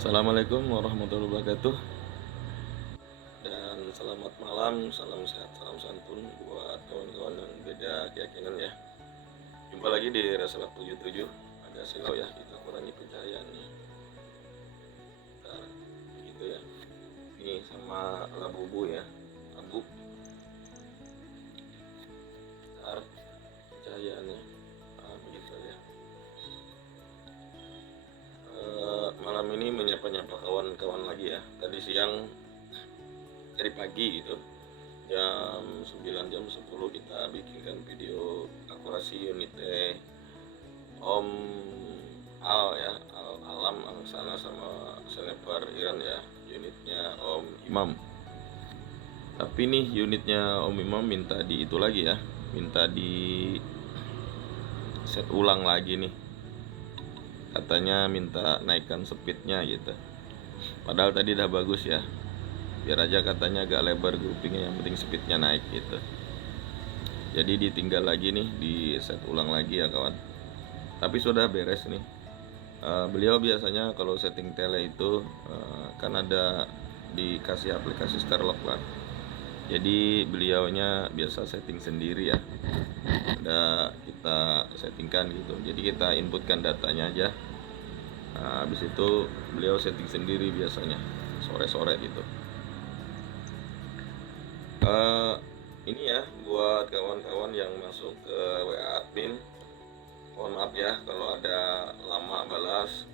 Assalamualaikum warahmatullahi wabarakatuh. Dan selamat malam, salam sehat, salam santun buat kawan-kawan yang beda keyakinan ya. Jumpa lagi di Reselab 77. Agak silau ya, kita kurangi pencahayaan nih. Bentar, gitu ya. Ini sama labubu ya, labu. Bentar, pencahayaannya. Begitu ya. Malam ini menyapa-nyapa kawan-kawan lagi ya. Tadi siang, dari pagi gitu, jam 9 jam 10 kita bikinkan video akurasi unit Om Al ya, Alam Angsana sama Selebar Iran ya, unitnya Om Imam. Tapi nih unitnya Om Imam minta di itu lagi ya, minta di set ulang lagi nih, katanya minta naikkan speednya gitu. Padahal tadi udah bagus ya, biar aja katanya agak lebar groupingnya, yang penting speednya naik gitu. Jadi ditinggal lagi nih, di set ulang lagi ya kawan. Tapi sudah beres nih. Beliau biasanya kalau setting tele itu kan ada dikasih aplikasi Starlock lah. Jadi beliaunya biasa setting sendiri ya. Ada kita settingkan gitu. Jadi kita inputkan datanya aja. Habis itu beliau setting sendiri biasanya sore-sore gitu. Ini ya buat kawan-kawan yang masuk ke WA admin, mohon maaf ya kalau ada lama balas,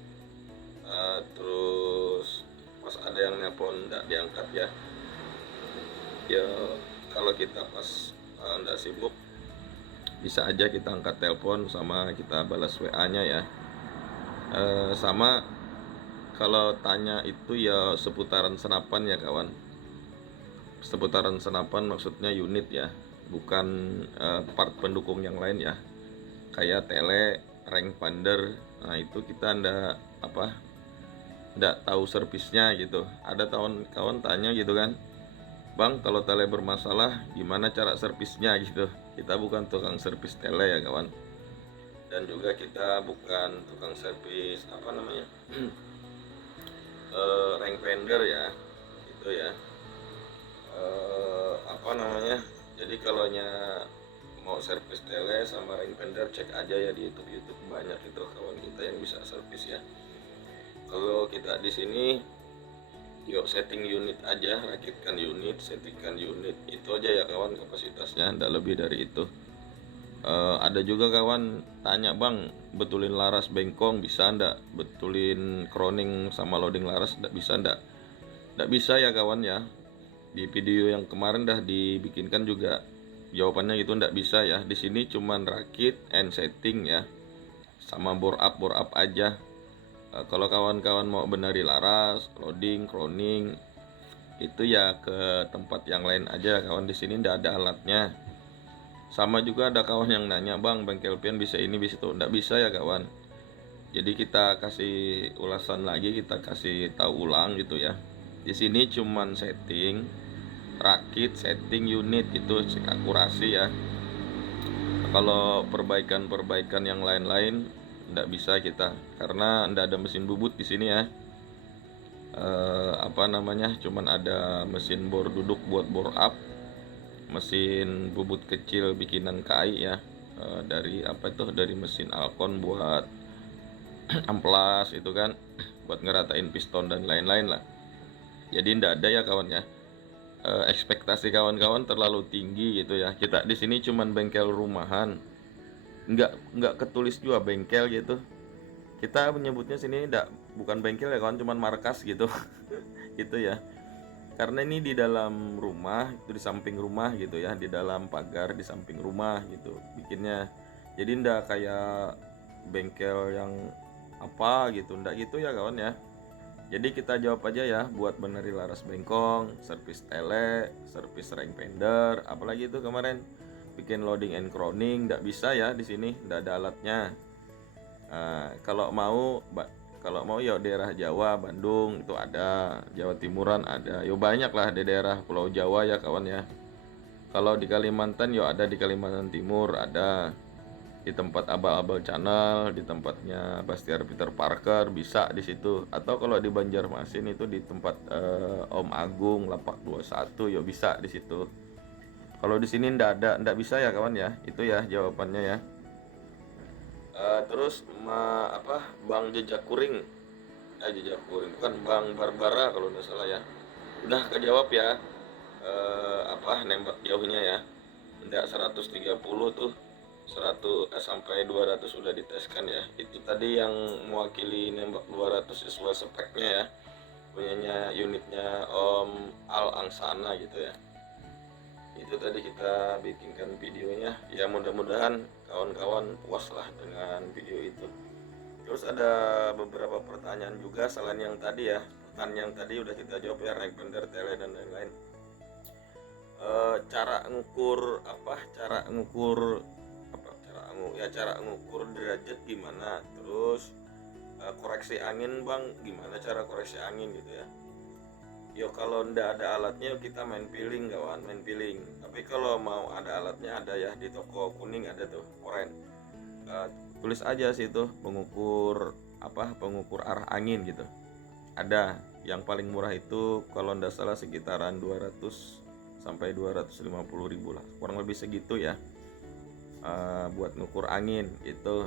terus pas ada yang nelpon nggak diangkat ya. Ya kalau kita pas nggak sibuk, bisa aja kita angkat telepon sama kita balas WA-nya ya. Sama kalau tanya itu ya seputaran senapan ya kawan. Seputaran senapan maksudnya unit ya, bukan part pendukung yang lain ya, kayak tele, rank pander. Nah itu kita ndak tahu servisnya gitu. Ada kawan-kawan tanya gitu kan, bang kalau tele bermasalah gimana cara servisnya gitu. Kita bukan tukang servis tele ya kawan, dan juga kita bukan tukang servis rank pander ya, gitu ya. Jadi kalau mau servis tele sama ring fender, cek aja ya di YouTube banyak itu kawan kita yang bisa servis ya. Kalau kita di sini yuk setting unit aja, rakitkan unit, settingkan unit, itu aja ya kawan kapasitasnya, tidak lebih dari itu. Ada juga kawan tanya, bang betulin laras bengkong bisa ndak, betulin croning sama loading laras bisa ndak? Ndak bisa ya kawan ya. Di video yang kemarin dah dibikinkan juga jawabannya gitu, ndak bisa ya. Di sini cuman rakit and setting ya, sama bore up aja. Kalau kawan-kawan mau benari laras, loading, crowning, itu ya ke tempat yang lain aja kawan. Di sini ndak ada alatnya. Sama juga ada kawan yang nanya, bang bengkel pian bisa ini bisa itu, ndak bisa ya kawan. Jadi kita kasih ulasan lagi, kita kasih tahu ulang gitu ya. Di sini cuman setting, rakit, setting unit, itu cek akurasi ya. Kalau perbaikan yang lain-lain ndak bisa kita, karena ndak ada mesin bubut di sini ya. Cuman ada mesin bor duduk buat bor up, mesin bubut kecil bikinan KAI ya, dari mesin Alcon buat amplas itu kan, buat ngeratain piston dan lain-lain lah. Jadi ndak ada ya kawan ya. Ekspektasi kawan-kawan terlalu tinggi gitu ya. Kita di sini cuman bengkel rumahan, nggak ketulis juga bengkel gitu. Kita menyebutnya sini bukan bengkel ya kawan, cuman markas gitu. Gitu ya, karena ini di dalam rumah, itu di samping rumah gitu ya, di dalam pagar di samping rumah gitu bikinnya. Jadi ndak kayak bengkel yang apa gitu, ndak gitu ya kawan ya. Jadi kita jawab aja ya, buat beneri laras bengkong, servis tele, servis rank fender, apalagi itu kemarin bikin loading and crowning, ndak bisa ya di sini, ndak ada alatnya. Kalau mau ya daerah Jawa, Bandung itu ada, Jawa Timuran ada, yo banyak lah di daerah Pulau Jawa ya kawan ya. Kalau di Kalimantan yo ada, di Kalimantan Timur ada. di tempat Abal-Abal Channel, di tempatnya Bastian Peter Parker bisa di situ. Atau kalau di Banjarmasin itu di tempat Om Agung Lapak 21 ya bisa di situ. Kalau di sini ndak bisa ya kawan ya. Itu ya jawabannya ya. Terus Bang Jejak Kuring, Jejak Kuring bukan Bang Barbara kalau nggak salah ya. Udah kejawab ya. Nembak jauhnya ya. Ndak 130 tuh 100 sampai 200 sudah diteskan ya. Itu tadi yang mewakili nembak 200 sesuai speknya ya, punyanya unitnya Om Al Angsana gitu ya. Itu tadi kita bikinkan videonya ya, mudah-mudahan kawan-kawan puas lah dengan video itu. Terus ada beberapa pertanyaan juga selain yang tadi ya. Pertanyaan yang tadi udah kita jawab ya, rank bender, tele dan lain-lain. Cara ngukur derajat gimana, terus koreksi angin bang, gimana cara koreksi angin gitu ya. Yo kalau ndak ada alatnya kita main piling kawan, main piling. Tapi kalau mau ada alatnya ada ya, di toko kuning ada tuh oren. Tulis aja sih tuh pengukur pengukur arah angin gitu. Ada yang paling murah itu kalau ndak salah sekitaran 200 sampai 250 ribu lah, kurang lebih segitu ya. Buat ngukur angin itu,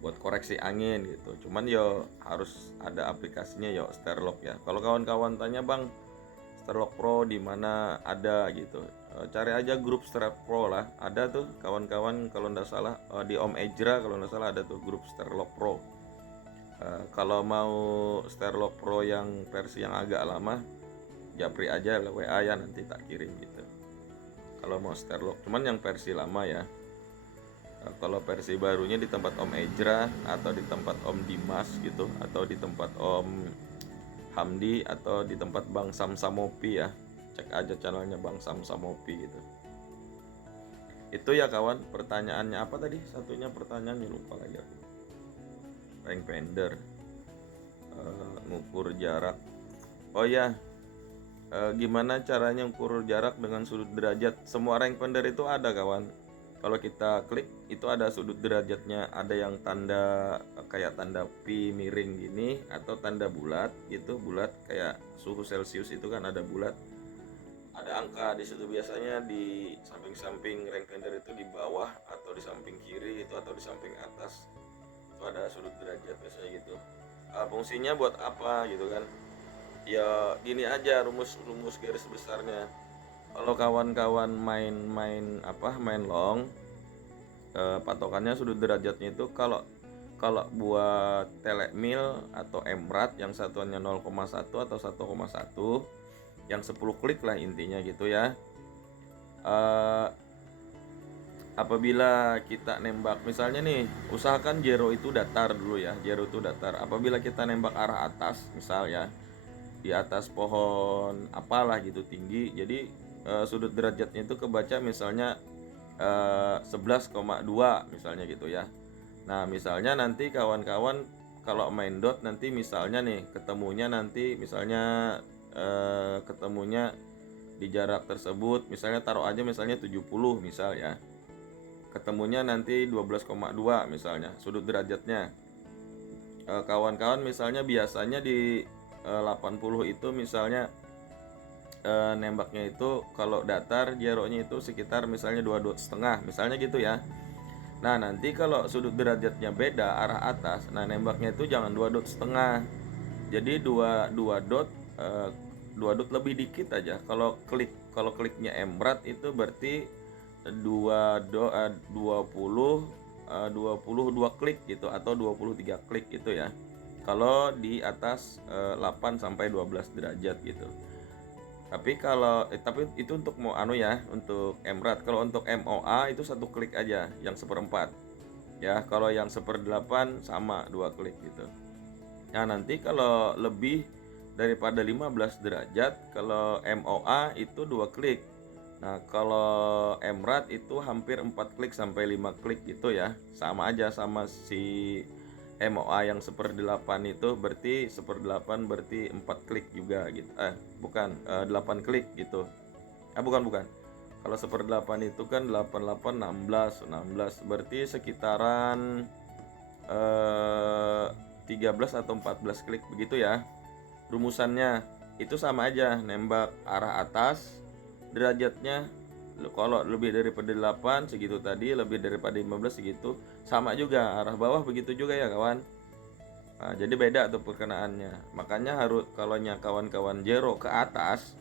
buat koreksi angin gitu. Cuman yo harus ada aplikasinya yo, Sterlock ya. Kalau kawan-kawan tanya bang Sterlock Pro di mana, ada gitu, cari aja grup Sterlock Pro lah, ada tuh kawan-kawan. Kalau nggak salah di Om Ejra kalau nggak salah ada tuh grup Sterlock Pro. Kalau mau Sterlock Pro yang versi yang agak lama, japri aja WA ya, nanti tak kirim gitu kalau mau Sterlock. Cuman yang versi lama ya. Kalau versi barunya di tempat Om Ejra atau di tempat Om Dimas gitu, atau di tempat Om Hamdi, atau di tempat Bang Sam Samopi ya. Cek aja channelnya Bang Sam Samopi gitu. Itu ya kawan. Pertanyaannya apa tadi? Satunya pertanyaannya lupa lagi aku. Rank bender, ngukur jarak. Oh ya, gimana caranya ngukur jarak dengan sudut derajat? Semua rank bender itu ada kawan. Kalau kita klik itu ada sudut derajatnya, ada yang tanda kayak tanda pi miring gini, atau tanda bulat gitu, bulat kayak suhu Celcius itu kan ada bulat, ada angka di situ. Biasanya di samping-samping rank bender itu, di bawah atau di samping kiri itu, atau di samping atas itu ada sudut derajat biasanya gitu. Fungsinya buat apa gitu kan? Ya gini aja rumus garis besarnya. Kalau kawan-kawan main long, patokannya sudut derajatnya itu kalau buat telemil atau emrat yang satuannya 0,1 atau 1,1, yang 10 klik lah intinya gitu ya. Apabila kita nembak misalnya nih, usahakan zero itu datar dulu ya, zero itu datar. Apabila kita nembak arah atas misal ya, di atas pohon apalah gitu tinggi, jadi sudut derajatnya itu kebaca misalnya 11,2 misalnya gitu ya. Nah misalnya nanti kawan-kawan kalau main dot nanti misalnya nih ketemunya nanti misalnya ketemunya di jarak tersebut, misalnya taruh aja misalnya 70 misal ya, ketemunya nanti 12,2 misalnya sudut derajatnya. Kawan-kawan misalnya biasanya di 80 itu misalnya nembaknya itu kalau datar jaraknya itu sekitar misalnya 2,5 misalnya gitu ya. Nah nanti kalau sudut derajatnya beda arah atas, nah nembaknya itu jangan 2,5, jadi 2 dot, 2 dot lebih dikit aja. Kalau kliknya emrat itu berarti 22 klik gitu, atau 23 klik gitu ya. Kalau di atas 8 sampai 12 derajat gitu. Tapi itu untuk mau untuk emrat. Kalau untuk MOA itu 1 klik aja, yang 1/4 ya. Kalau yang 1/8 sama 2 klik gitu. Nah nanti kalau lebih daripada 15 derajat, kalau MOA itu 2 klik. Nah kalau emrat itu hampir 4 klik sampai 5 klik gitu ya. Sama aja sama si MOA yang 1/8 itu, berarti 1/8 berarti 4 klik juga gitu. Bukan 8 klik gitu. Bukan. Kalau 1/8 itu kan 88, 16 berarti sekitaran 13 atau 14 klik begitu ya. Rumusannya itu sama aja, nembak arah atas, derajatnya kalau lebih daripada 8 segitu tadi, lebih daripada 15 segitu, sama juga arah bawah begitu juga ya kawan. Nah, jadi beda tuh perkenaannya. Makanya harus kalau kawan-kawan zero ke atas,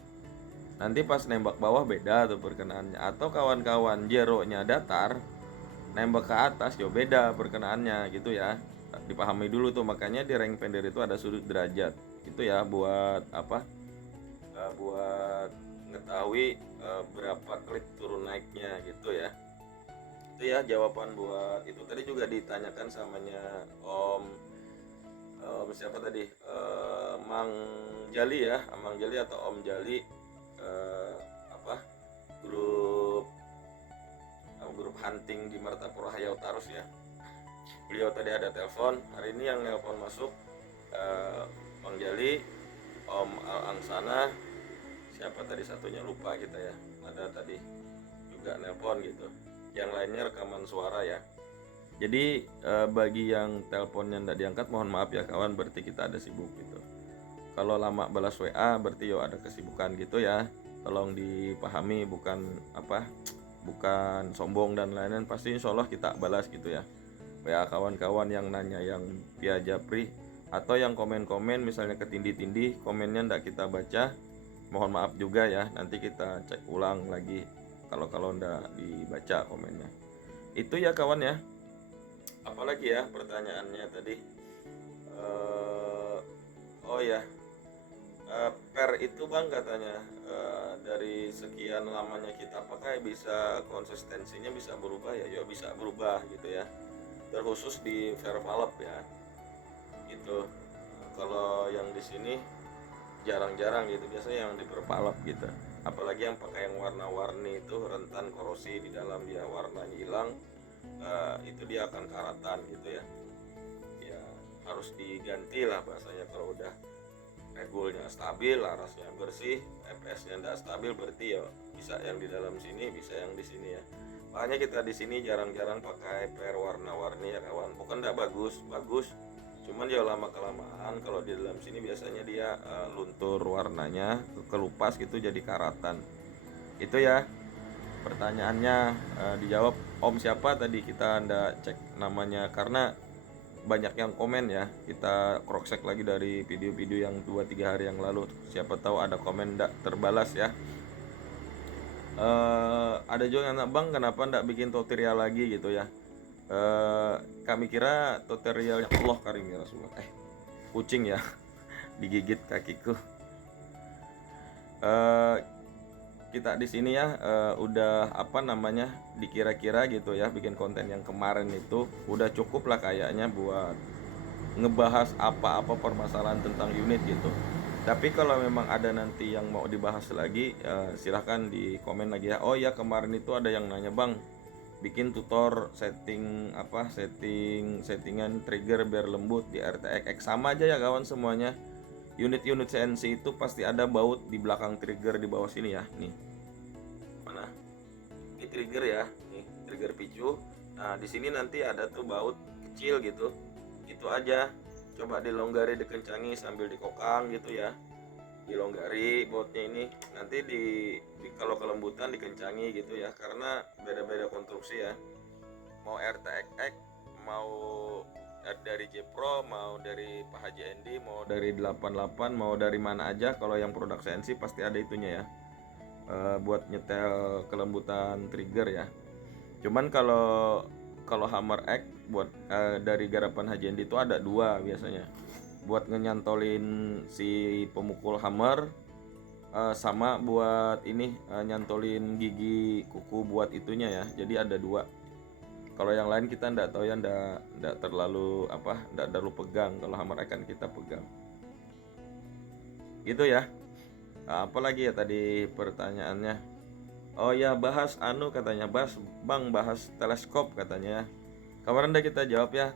nanti pas nembak bawah beda tuh perkenaannya. Atau kawan-kawan zero-nya datar, nembak ke atas jauh beda perkenaannya gitu ya. Dipahami dulu tuh, makanya di range fender itu ada sudut derajat. Itu ya buat apa? Buat mengetahui berapa klik turun naiknya gitu ya. Itu ya jawaban buat itu. Tadi juga ditanyakan samanya siapa tadi, Mang Jali ya, Mang Jali atau Om Jali, apa grup grup hunting di Martapura Hayau Tarus ya. Beliau tadi ada telepon, hari ini yang nelpon masuk Mang Jali, Om Al Angsana, siapa tadi satunya lupa kita ya, ada tadi juga nelpon gitu. Yang lainnya rekaman suara ya. Jadi bagi yang teleponnya tidak diangkat mohon maaf ya kawan, berarti kita ada sibuk gitu. Kalau lama balas WA berarti yo ada kesibukan gitu ya. Tolong dipahami, bukan sombong dan lain-lain, pasti insya Allah kita balas gitu ya. WA kawan-kawan yang nanya yang via Japri atau yang komen-komen misalnya ketindih-tindih komennya ndak kita baca, mohon maaf juga ya, nanti kita cek ulang lagi kalau ndak dibaca komennya. Itu ya kawan ya. Apalagi ya pertanyaannya tadi, oh ya, per itu bang katanya, dari sekian lamanya kita pakai bisa konsistensinya bisa berubah ya. Ya bisa berubah gitu ya, terkhusus di Vervalop ya gitu. Kalau yang di sini jarang-jarang gitu, biasanya yang di Vervalop gitu. Apalagi yang pakai yang warna-warni itu rentan korosi, di dalam dia warnanya hilang, itu dia akan karatan gitu ya. Ya harus diganti lah bahasanya. Kalau udah regulnya stabil, larasnya bersih, fps-nya tidak stabil, berarti ya bisa yang di dalam sini, bisa yang di sini ya. Makanya kita di sini jarang-jarang pakai per warna-warni ya kawan. Bukan tidak bagus, cuman ya lama kelamaan kalau di dalam sini biasanya dia luntur warnanya, kelupas gitu jadi karatan. Itu ya pertanyaannya, dijawab. Om siapa tadi kita ndak cek namanya karena banyak yang komen ya. Kita cross check lagi dari video-video yang 2-3 hari yang lalu, siapa tahu ada komen ndak terbalas ya. Ada juga yang bang kenapa ndak bikin tutorial lagi gitu ya. Kami kira tutorialnya Allah karim ya Rasulullah, kucing ya digigit kakiku. Kita di sini ya udah dikira-kira gitu ya, bikin konten yang kemarin itu udah cukup lah kayaknya buat ngebahas apa-apa permasalahan tentang unit gitu. Tapi kalau memang ada nanti yang mau dibahas lagi, silahkan di komen lagi ya. Oh ya, kemarin itu ada yang nanya bang, bikin tutor settingan trigger biar lembut di RTX. Sama aja ya kawan semuanya. Unit-unit CNC itu pasti ada baut di belakang trigger di bawah sini ya. Nih. Mana? Ini trigger ya. Nih, trigger picu. Nah, di sini nanti ada tuh baut kecil gitu. Itu aja. Coba dilonggari, dikencangi sambil dikokang gitu ya. Dilonggari bautnya ini. Nanti kalau kelembutan dikencangi gitu ya. Karena beda-beda konstruksi ya. Mau RTX, mau dari J-Pro, mau dari Pak Haji Endi, mau dari 88, mau dari mana aja, kalau yang produk CNC pasti ada itunya ya, buat nyetel kelembutan trigger ya. Cuman kalau Hammer X buat dari garapan Haji Endi itu ada 2 biasanya, buat ngenyantolin si pemukul hammer, sama buat ini nyantolin gigi kuku buat itunya ya. Jadi ada 2. Kalau yang lain kita ndak tahu ya, ndak terlalu ndak terlalu pegang. Kalau hammer akan kita pegang. Gitu ya. Nah, apalagi ya tadi pertanyaannya. Oh ya, bahas katanya, bahas teleskop katanya. Kemarin udah kita jawab ya.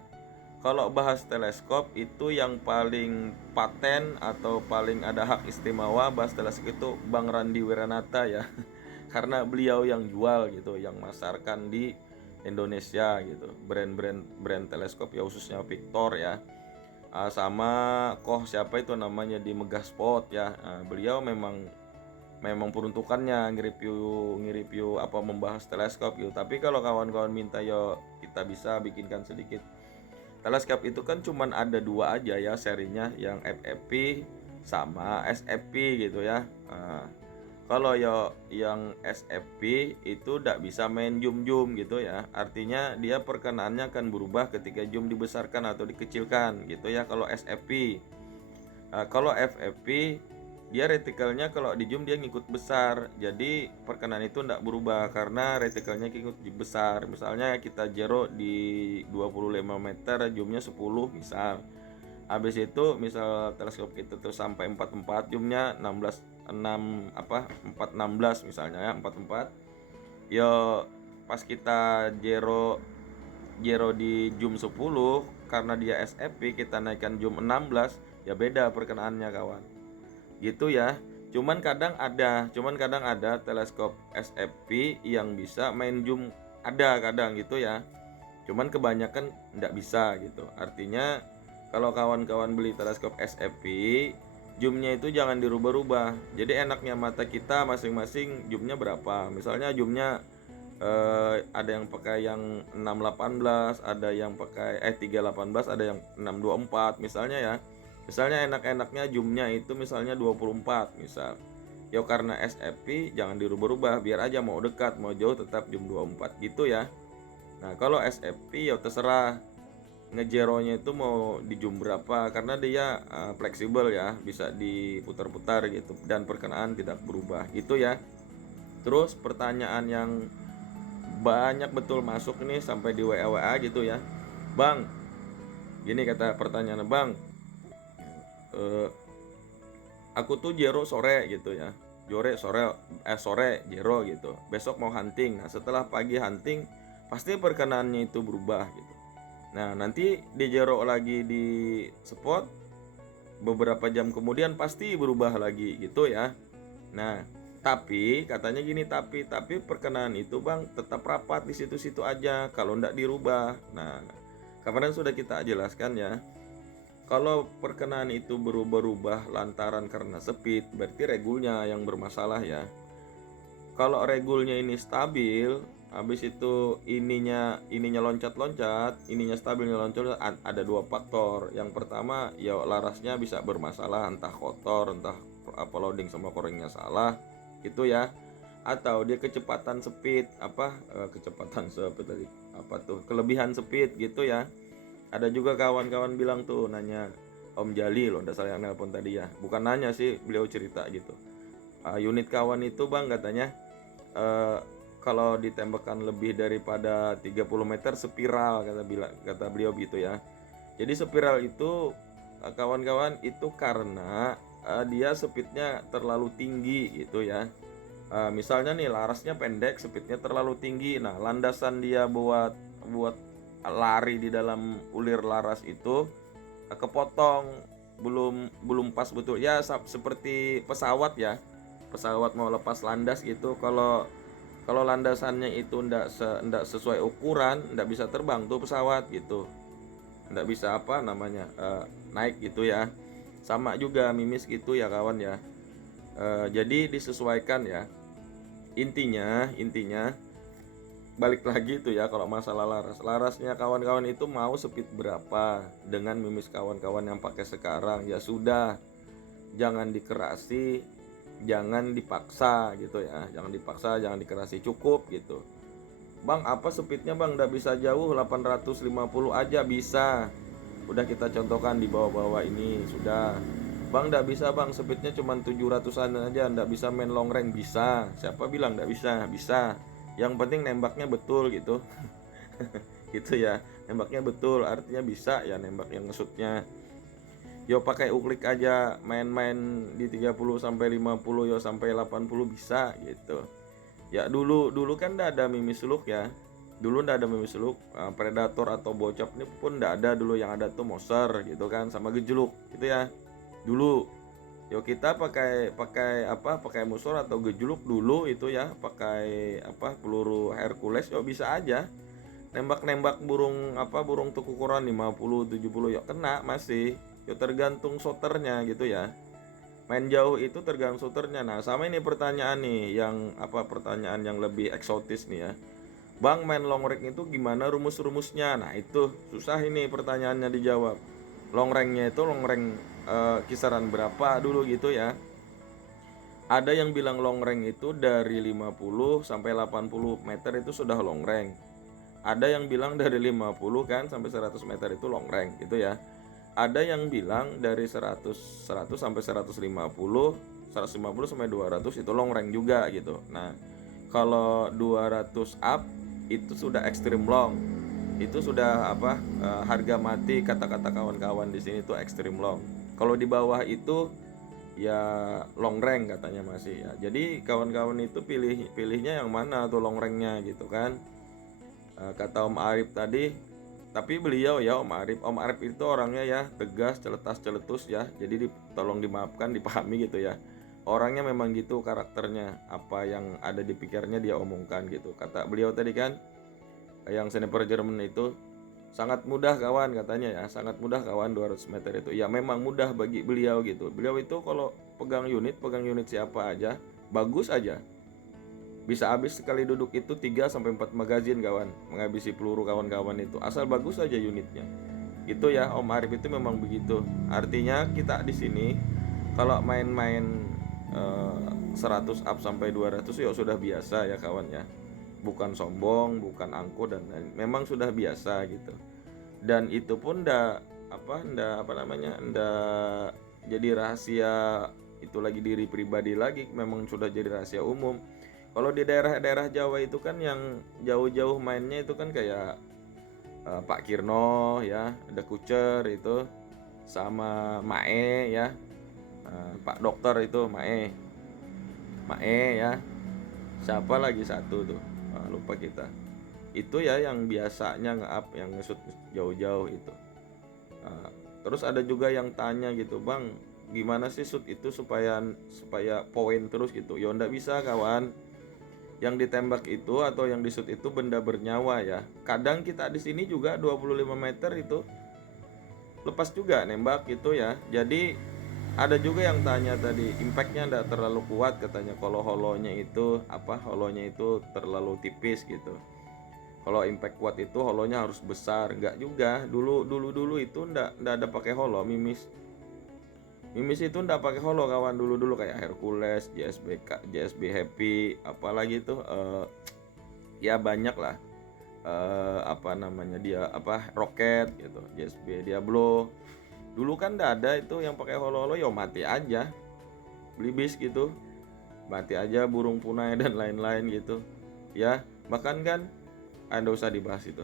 Kalau bahas teleskop itu yang paling paten atau paling ada hak istimewa bahas teleskop itu Bang Randi Wiranata ya. karena beliau yang jual gitu, yang masarkan di Indonesia gitu, brand teleskop ya, khususnya Victor ya. Sama siapa itu namanya di Megaspot ya. Beliau memang peruntukannya nge-review apa, membahas teleskop gitu. Tapi kalau kawan-kawan minta, yo kita bisa bikinkan sedikit. Teleskop itu kan cuman ada dua aja ya serinya, yang FFP sama SFP gitu ya. Kalau yang SFP itu tidak bisa main zoom gitu ya. Artinya dia perkenaannya akan berubah ketika zoom dibesarkan atau dikecilkan gitu ya kalau SFP. Kalau FFP dia retikelnya kalau di zoom dia ngikut besar. Jadi perkenaan itu tidak berubah karena retikelnya ngikut besar. Misalnya kita jero di 25 meter, zoomnya 10 misal. Habis itu misal teleskop itu tuh sampai 44, zoomnya 416 misalnya ya, 44. Yo pas kita jero di zoom 10, karena dia SFP kita naikkan zoom 16, ya beda perkenaannya kawan. Gitu ya. Cuman kadang ada teleskop SFP yang bisa main zoom, ada kadang gitu ya. Cuman kebanyakan tidak bisa gitu. Artinya kalau kawan-kawan beli teleskop SFP, zoomnya itu jangan dirubah-rubah. Jadi enaknya mata kita masing-masing zoomnya berapa. Misalnya zoomnya ada yang pakai yang 618, ada yang pakai 318, ada yang 624 misalnya ya. Misalnya enak-enaknya zoomnya itu misalnya 24 misal. Ya karena SFP jangan dirubah-rubah, biar aja mau dekat mau jauh tetap zoom 24 gitu ya. Nah kalau SFP ya terserah ngejeronya itu mau di zoom berapa, karena dia fleksibel ya, bisa diputar-putar gitu dan perkenaan tidak berubah gitu ya. Terus pertanyaan yang banyak betul masuk nih sampai di WA gitu ya, Bang, gini kata pertanyaan, Bang, aku tuh jero sore gitu ya, sore jero gitu, besok mau hunting. Nah setelah pagi hunting pasti perkenaannya itu berubah gitu. Nah nanti di jero lagi di spot beberapa jam kemudian pasti berubah lagi gitu ya. Nah tapi katanya gini, tapi perkenaan itu bang tetap rapat di situ-situ aja kalau ndak dirubah. Nah kemarin sudah kita jelaskan ya, kalau perkenaan itu berubah-ubah lantaran karena speed, berarti regulnya yang bermasalah ya. Kalau regulnya ini stabil, habis itu ininya loncat-loncat, ininya stabilnya loncat, ada dua faktor. Yang pertama ya larasnya bisa bermasalah, entah kotor, entah apa loading sama coringnya salah, gitu ya. Atau dia kecepatan speed, kelebihan speed gitu ya. Ada juga kawan-kawan bilang tuh nanya, Om Jali loh, ndak salah yang nelpon tadi ya. Bukan nanya sih, beliau cerita gitu. Unit kawan itu bang katanya kalau ditembakkan lebih daripada 30 meter spiral, kata beliau gitu ya. Jadi spiral itu kawan-kawan itu karena dia speednya terlalu tinggi gitu ya. Misalnya nih larasnya pendek, speednya terlalu tinggi. Nah landasan dia buat lari di dalam ulir laras itu kepotong, belum pas betul ya, seperti pesawat ya, pesawat mau lepas landas gitu. Kalau landasannya itu ndak sesuai ukuran, ndak bisa terbang tuh pesawat gitu, ndak bisa naik gitu ya. Sama juga mimis gitu ya kawan ya. Jadi disesuaikan ya. Intinya balik lagi tuh ya, kalau masalah larasnya kawan-kawan itu mau speed berapa dengan mimis kawan-kawan yang pakai sekarang, ya sudah, jangan dikerasi, jangan dipaksa gitu ya, jangan dikerasi, cukup gitu. Bang apa speednya bang, nggak bisa jauh 850 aja bisa, udah kita contohkan di bawah-bawah ini sudah. Bang nggak bisa bang, speednya cuma 700an aja, nggak bisa main long range, bisa, siapa bilang nggak bisa, bisa, yang penting nembaknya betul gitu. Gitu ya, nembaknya betul artinya bisa ya, nembak yang ngesutnya. Yo pakai uklik aja, main-main di 30 sampai 50, yo sampai 80 bisa gitu. Ya dulu kan ndak ada mimis suluk ya. Dulu ndak ada mimis suluk, predator atau bocap ini pun ndak ada dulu, yang ada tuh moser gitu kan sama gejluk gitu ya. Dulu Yo kita pakai pakai apa? Pakai musor atau gejluk dulu itu ya, pakai apa? Peluru Hercules yo bisa aja. Nembak-nembak burung apa? Burung untuk ukuran 50 70 yo kena masih. Yo tergantung shooternya gitu ya. Main jauh itu tergantung shooternya. Nah, sama ini pertanyaan nih yang apa? Pertanyaan yang lebih eksotis nih ya. Bang, main long range itu gimana rumus-rumusnya? Nah, itu susah ini pertanyaannya dijawab. Long range-nya itu long range kisaran berapa dulu gitu ya. Ada yang bilang long range itu dari 50 sampai 80 meter itu sudah long range. Ada yang bilang dari 50 kan sampai 100 meter itu long range gitu ya. Ada yang bilang dari 100 sampai 150 sampai 200 itu long range juga gitu. Nah, kalau 200 up itu sudah extreme long. Itu sudah apa? Harga mati kata-kata kawan-kawan di sini tuh extreme long. Kalau di bawah itu ya long range katanya masih ya. Jadi kawan-kawan itu pilihnya yang mana tuh long range-nya gitu kan. Kata Om Arif tadi, tapi beliau ya Om Arif itu orangnya ya tegas, celetas celetus ya. Jadi tolong dimaafkan, dipahami gitu ya. Orangnya memang gitu karakternya, apa yang ada di pikirnya dia omongkan gitu. Kata beliau tadi kan, yang sniper Jerman itu sangat mudah kawan katanya ya, sangat mudah kawan 200 meter itu. Ya memang mudah bagi beliau gitu. Beliau itu kalau pegang unit siapa aja, bagus aja. Bisa habis sekali duduk itu 3 sampai 4 magazin kawan, menghabisi peluru kawan-kawan itu. Asal bagus aja unitnya. Itu ya Om Arif itu memang begitu. Artinya kita di sini kalau main-main 100 up sampai 200 ya sudah biasa ya kawan ya. Bukan sombong, bukan angkuh dan memang sudah biasa gitu. Dan itu pun ndak apa namanya, ndak jadi rahasia itu lagi diri pribadi lagi, memang sudah jadi rahasia umum. Kalau di daerah-daerah Jawa itu kan yang jauh-jauh mainnya itu kan kayak Pak Kirno ya, ada Kucer itu sama Mae ya, Pak Dokter itu Mae ya, siapa lagi satu tuh, lupa kita. Itu ya yang biasanya nge-up yang nge-shoot jauh-jauh itu. Nah, terus ada juga yang tanya gitu, Bang, gimana sih shoot itu supaya supaya poin terus gitu? Ya ndak bisa kawan. Yang ditembak itu atau yang di shoot itu benda bernyawa ya. Kadang kita di sini juga 25 meter itu lepas juga nembak gitu ya. Jadi ada juga yang tanya tadi, impactnya ndak terlalu kuat katanya. Kalau holonya itu holonya itu terlalu tipis gitu. Kalau impact kuat itu holonya harus besar, enggak juga. Dulu itu ndak ada pakai holo mimis. Mimis itu ndak pakai holo kawan, dulu kayak Hercules, JSB Happy, apalagi tuh ya banyak lah. Apa namanya dia Rocket gitu, JSB Diablo. Dulu kan ndak ada itu yang pakai holo-holo, ya mati aja. Blibis gitu. Mati aja burung punai dan lain-lain gitu. Ya, bahkan kan anda usah dibahas itu.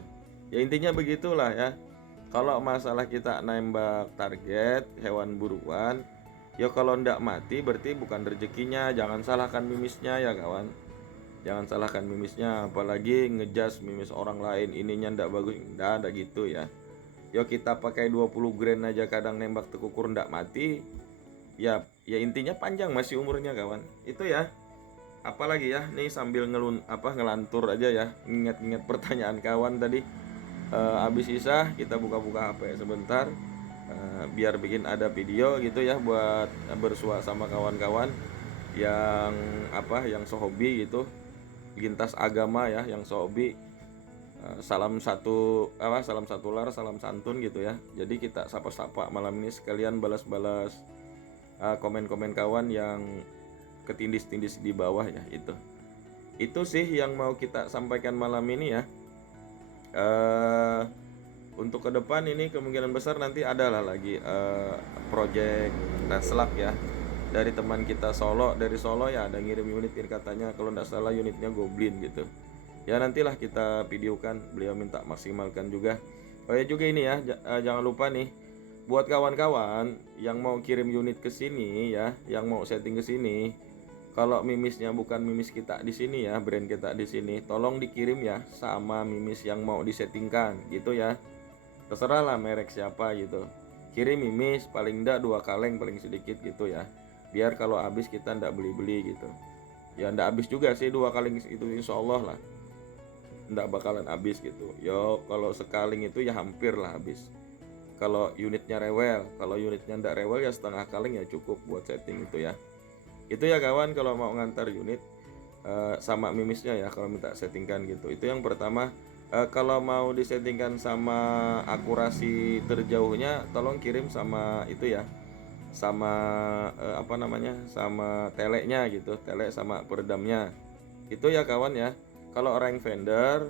Ya intinya begitulah ya. Kalau masalah kita nembak target hewan buruan, ya kalau ndak mati berarti bukan rezekinya. Jangan salahkan mimisnya ya kawan. Jangan salahkan mimisnya, apalagi ngejas mimis orang lain ininya ndak bagus. Ndak ada gitu ya. Yo kita pakai 20 grain aja kadang nembak tekukur ndak mati. Ya intinya panjang masih umurnya kawan. Itu ya. Apalagi ya nih sambil ngelantur aja ya, ingat-ingat pertanyaan kawan tadi. Habis sisa kita buka-buka HP sebentar, biar bikin ada video gitu ya buat bersua sama kawan-kawan yang yang sehobi gitu lintas agama ya, yang sehobi. Salam satu lar, salam santun gitu ya. Jadi kita sapa-sapa malam ini sekalian balas-balas komen-komen kawan yang ketindis-tindis di bawah ya. Itu sih yang mau kita sampaikan malam ini ya. Untuk ke depan ini kemungkinan besar nanti adalah lagi project Teslak ya, dari teman kita dari Solo ya, ada ngirim unit ini katanya, kalau nggak salah unitnya Goblin gitu ya. Nantilah kita videokan, beliau minta maksimalkan juga. Oh ya juga ini ya, jangan lupa nih buat kawan-kawan yang mau kirim unit ke sini ya, yang mau setting ke sini, kalau mimisnya bukan mimis kita di sini ya, brand kita di sini, tolong dikirim ya sama mimis yang mau disettingkan gitu ya. Terserah lah merek siapa gitu. Kirim mimis paling enggak 2 kaleng paling sedikit gitu ya. biar kalau habis kita ndak beli-beli gitu. Ya ndak habis juga sih 2 kali itu, insya Allah lah ndak bakalan habis gitu. Yo kalau sekaling itu ya hampir lah habis. Kalau unitnya rewel, kalau unitnya ndak rewel ya setengah kaling ya cukup buat setting itu ya. Itu ya kawan, kalau mau ngantar unit sama mimisnya ya kalau minta settingkan gitu. Itu yang pertama. Kalau mau disettingkan sama akurasi terjauhnya, tolong kirim sama itu ya, sama apa namanya, sama teleknya gitu, telek sama peredamnya. Itu ya kawan ya. Kalau rank vendor,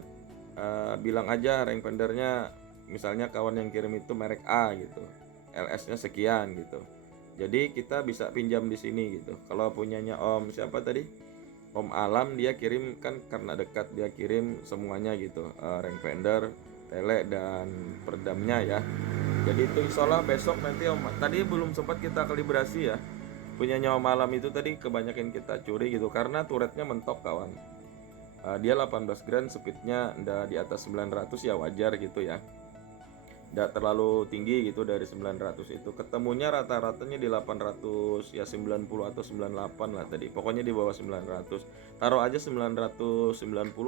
bilang aja rank vendornya, misalnya kawan yang kirim itu merek A gitu, LS-nya sekian gitu. Jadi kita bisa pinjam di sini gitu. Kalau punyanya Om siapa tadi? Om Alam, dia kirim kan karena dekat, dia kirim semuanya gitu, rank vendor, tele dan peredamnya ya. Jadi itu insya Allah besok nanti Om, tadi belum sempat kita kalibrasi ya. Punyanya Om Alam itu tadi kebanyakan kita curi gitu karena turretnya mentok kawan. Dia 18 grand, speednya ndak di atas 900 ya wajar gitu ya. Nggak terlalu tinggi gitu dari 900 itu. Ketemunya rata-ratanya di 800 ya, 90 atau 98 lah tadi. Pokoknya di bawah 900. Taruh aja 990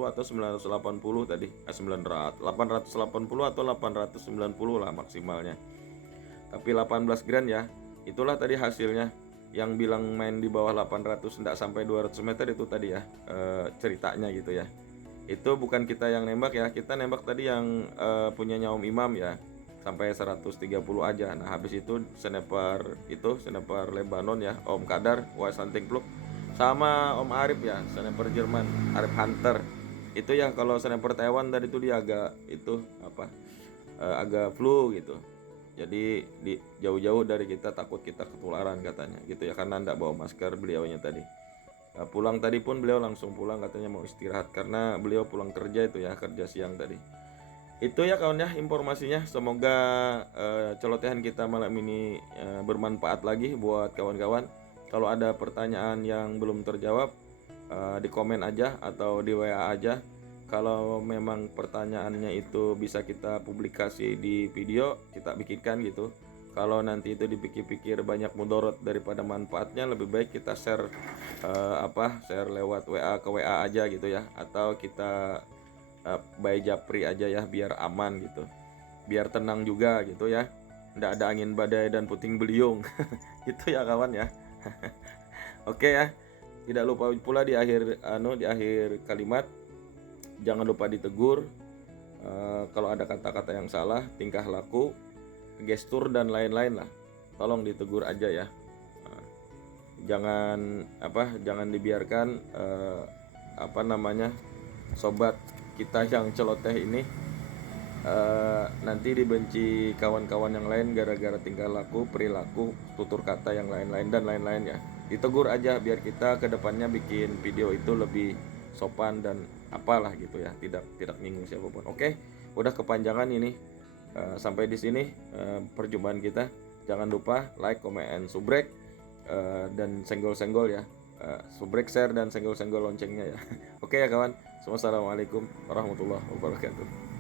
atau 980 tadi. 900, 880 atau 890 lah maksimalnya. Tapi 18 grand ya. Itulah tadi hasilnya. Yang bilang main di bawah 800 enggak sampai 200 meter itu tadi ya, ceritanya gitu ya. Itu bukan kita yang nembak ya, kita nembak tadi yang punyanya Om Imam ya, sampai 130 aja. Nah habis itu sniper Lebanon ya, Om Kadar Wise Hunting Plug, sama Om Arif ya, sniper Jerman Arif Hunter. Itu ya kalau sniper Taiwan tadi itu dia agak itu apa, agak flu gitu. Jadi di jauh-jauh dari kita, takut kita ketularan katanya gitu ya, karena ndak bawa masker beliaunya tadi. Pulang tadi pun beliau langsung pulang, katanya mau istirahat karena beliau pulang kerja itu ya, kerja siang tadi. Itu ya kawan ya informasinya. Semoga celotehan kita malam ini bermanfaat lagi buat kawan-kawan. Kalau ada pertanyaan yang belum terjawab, di komen aja atau di WA aja. Kalau memang pertanyaannya itu bisa kita publikasi di video, kita bikinkan gitu. Kalau nanti itu dipikir-pikir banyak mudorot daripada manfaatnya, lebih baik kita share share lewat WA ke WA aja gitu ya, atau kita by Japri aja ya, biar aman gitu, biar tenang juga gitu ya, nggak ada angin badai dan puting beliung. Itu ya kawan ya. Oke ya, tidak lupa pula di akhir kalimat jangan lupa ditegur kalau ada kata-kata yang salah, tingkah laku, gestur dan lain-lain lah, tolong ditegur aja ya. Jangan dibiarkan sobat kita yang celoteh ini nanti dibenci kawan-kawan yang lain gara-gara tingkah laku, perilaku, tutur kata yang lain-lain dan lain-lain ya. Ditegur aja biar kita kedepannya bikin video itu lebih sopan dan apalah gitu ya, tidak nyinggung siapapun. Oke, udah kepanjangan ini. Sampai di sini perjumpaan kita. Jangan lupa like, comment, and subrek, dan senggol-senggol ya. Subrek, share, dan senggol-senggol loncengnya ya. Oke ya kawan. Assalamualaikum warahmatullahi wabarakatuh.